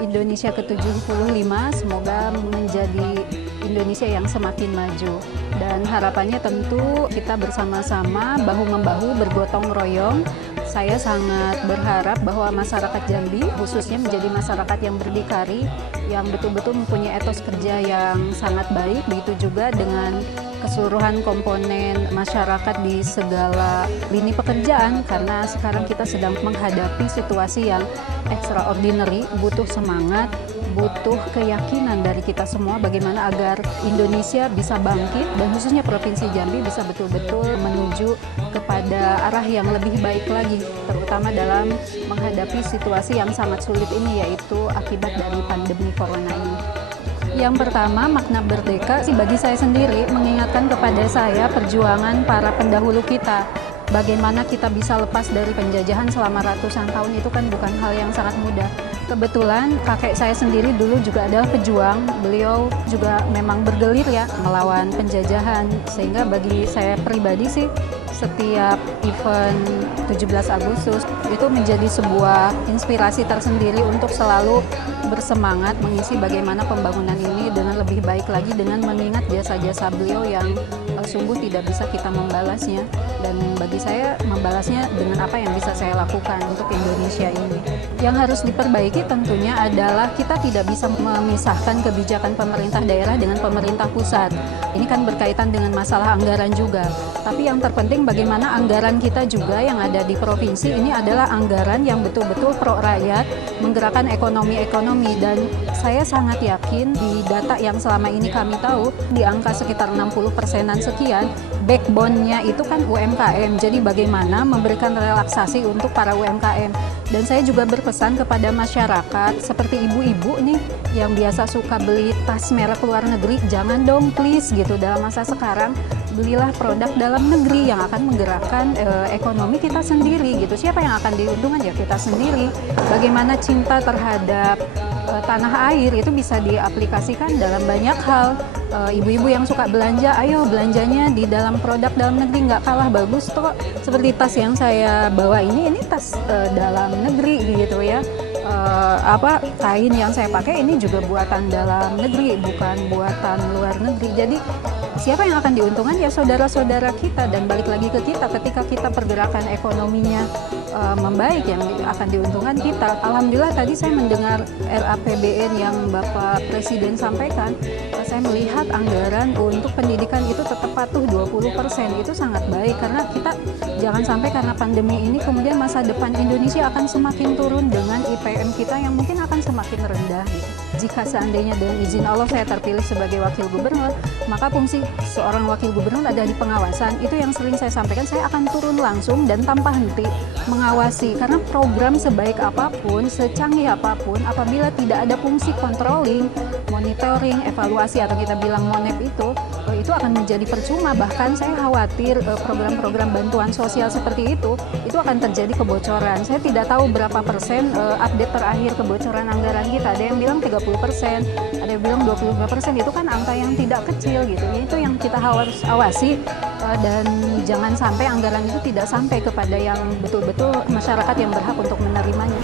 Indonesia ke-75 semoga menjadi Indonesia yang semakin maju. Dan harapannya tentu kita bersama-sama bahu-membahu bergotong royong. Saya sangat berharap bahwa masyarakat Jambi khususnya menjadi masyarakat yang berdikari, yang betul-betul mempunyai etos kerja yang sangat baik, begitu juga dengan keseluruhan komponen masyarakat di segala lini pekerjaan, karena sekarang kita sedang menghadapi situasi yang extraordinary, butuh semangat, butuh keyakinan dari kita semua bagaimana agar Indonesia bisa bangkit dan khususnya Provinsi Jambi bisa betul-betul menuju kepada arah yang lebih baik lagi, terutama dalam menghadapi situasi yang sangat sulit ini, yaitu akibat dari pandemi corona ini. Yang pertama, makna merdeka bagi saya sendiri mengingatkan kepada saya perjuangan para pendahulu kita. Bagaimana kita bisa lepas dari penjajahan selama ratusan tahun itu kan bukan hal yang sangat mudah. Kebetulan kakek saya sendiri dulu juga adalah pejuang, beliau juga memang bergelir ya melawan penjajahan, sehingga bagi saya pribadi sih setiap event 17 Agustus itu menjadi sebuah inspirasi tersendiri untuk selalu bersemangat mengisi bagaimana pembangunan ini dengan lebih baik lagi, dengan mengingat jasa-jasa beliau yang sungguh tidak bisa kita membalasnya, dan bagi saya membalasnya dengan apa yang bisa saya lakukan untuk Indonesia ini. Yang harus diperbaiki tentunya adalah kita tidak bisa memisahkan kebijakan pemerintah daerah dengan pemerintah pusat. Ini kan berkaitan dengan masalah anggaran juga. Tapi yang terpenting bagaimana anggaran kita juga yang ada di provinsi ini adalah anggaran yang betul-betul pro rakyat, menggerakkan ekonomi, dan saya sangat yakin di data yang selama ini kami tahu di angka sekitar 60%-an sekian, backbone-nya itu kan UMKM. Jadi bagaimana memberikan relaksasi untuk para UMKM. Dan saya juga berpesan kepada masyarakat seperti ibu-ibu nih yang biasa suka beli tas merek luar negeri, jangan dong please gitu dalam masa sekarang. Belilah produk dalam negeri yang akan menggerakkan ekonomi kita sendiri gitu. Siapa yang akan diuntungkan? Ya kita sendiri. Bagaimana cinta terhadap tanah air itu bisa diaplikasikan dalam banyak hal. Ibu-ibu yang suka belanja, ayo belanjanya di dalam produk dalam negeri, nggak kalah bagus kok. Seperti tas yang saya bawa ini tas dalam negeri gitu ya. Kain yang saya pakai ini juga buatan dalam negeri, bukan buatan luar negeri. Jadi siapa yang akan diuntungkan? Ya saudara-saudara kita, dan balik lagi ke kita ketika kita pergerakan ekonominya membaik, yang akan diuntungkan kita. Alhamdulillah tadi saya mendengar RAPBN yang Bapak Presiden sampaikan, saya melihat anggaran untuk pendidikan itu tetap patuh 20%, itu sangat baik karena kita jangan sampai karena pandemi ini kemudian masa depan Indonesia akan semakin turun dengan IPM kita yang mungkin akan semakin rendah gitu. Jika seandainya dengan izin Allah saya terpilih sebagai wakil gubernur, maka fungsi seorang wakil gubernur ada di pengawasan. Itu yang sering saya sampaikan, saya akan turun langsung dan tanpa henti mengawasi, karena program sebaik apapun, secanggih apapun, apabila tidak ada fungsi controlling, monitoring, evaluasi atau kita bilang monep itu akan menjadi percuma. Bahkan saya khawatir program-program bantuan sosial seperti itu akan terjadi kebocoran. Saya tidak tahu berapa persen update terakhir kebocoran anggaran kita. Ada yang bilang 30%, ada yang bilang 25%, itu kan angka yang tidak kecil gitu. Itu yang kita harus awasi, dan jangan sampai anggaran itu tidak sampai kepada yang betul-betul masyarakat yang berhak untuk menerimanya.